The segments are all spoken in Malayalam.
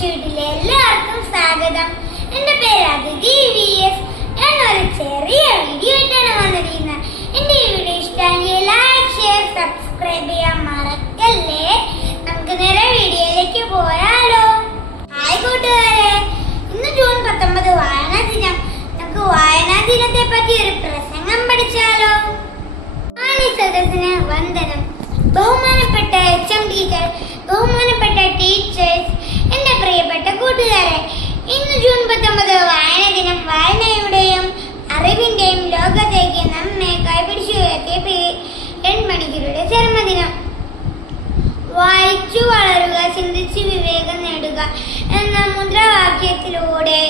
വീട്ടിലെ എല്ലാവർക്കും സ്വാഗതം. എന്റെ പേര് അതിഥി VS. ഞാൻ ഒരു ചെറിയ വീഡിയോ ആയിട്ടാണ് വന്നിരിക്കുന്നത്. എന്റെ ഈ വീഡിയോ ഇഷ്ടമാണെങ്കിൽ ലൈക്ക്, ഷെയർ, സബ്സ്ക്രൈബ് ചെയ്യാൻ മറക്കല്ലേ. നമുക്ക് നേരെ വീഡിയോയിലേക്ക് പോയാലോ. ഹായ് കൂട്ടുകാരെ, ഇന്ന് ജൂൺ 19 വായനാ ദിനം. നമുക്ക് വായനാ ദിനത്തെ പറ്റി ഒരു പ്രസംഗം പഠിച്ചാലോ. സദസ്സിന് വന്ദനം. ബഹുമാനപ്പെട്ട HMDകൾ, ബഹുമാനപ്പെട്ട ടീച്ചേഴ്സ്, എന്റെ പ്രിയപ്പെട്ട കൂട്ടുകാരെ, ഇന്ന് ജൂൺ 19 വായനാ ദിനം. വായനയുടെയും അറിവിന്റെയും ലോകത്തേക്ക് നമ്മെ കൈപിടിച്ചു ഉയർത്തിയ മണിക്കൂറുടെ ചരമദിനം. വായിച്ചു വളരുക, ചിന്തിച്ച് വിവേകം നേടുക എന്ന മുദ്രാവാക്യത്തിലൂടെ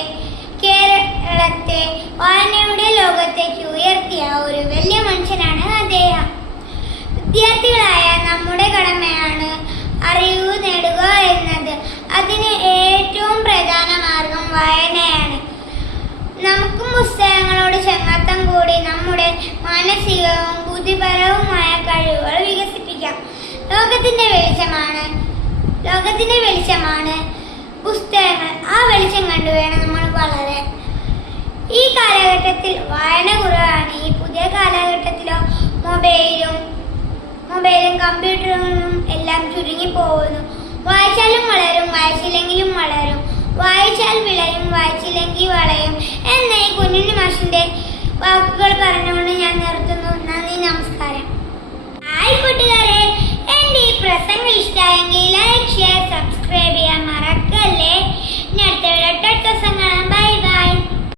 കേരളത്തെ വായനയുടെ ലോകത്തേക്ക് ഉയർത്തിയ ഒരു വലിയ മനുഷ്യനാണ് അദ്ദേഹം. വിദ്യാർത്ഥികളായ നമ്മുടെ കടമയാണ് അറിവ് നേടുക എന്നത്. അതിന് ഏറ്റവും പ്രധാന മാർഗം വായനയാണ്. നമുക്കും പുസ്തകങ്ങളോട് ചങ്ങാത്തം കൂടി നമ്മുടെ മാനസികവും ബുദ്ധിപരവുമായ കഴിവുകൾ വികസിപ്പിക്കാം. ലോകത്തിന്റെ വെളിച്ചമാണ് പുസ്തകങ്ങൾ. ആ വെളിച്ചം കണ്ടു വേണം നമ്മൾ വളരാൻ. ഈ കാലഘട്ടത്തിൽ വായന കുറവാണ്. ഈ പുതിയ കാലഘട്ടത്തിലോ മൊബൈലും കമ്പ്യൂട്ടറുകളും എല്ലാം ചുരുങ്ങി പോകുന്നു. വായിച്ചാലും വളരും, വായിച്ചില്ലെങ്കിലും വളരും. വായിച്ചാൽ വിളയും, വായിച്ചില്ലെങ്കിൽ വളയും എന്ന ഈ കുഞ്ഞുണ്ണി മാഷിന്റെ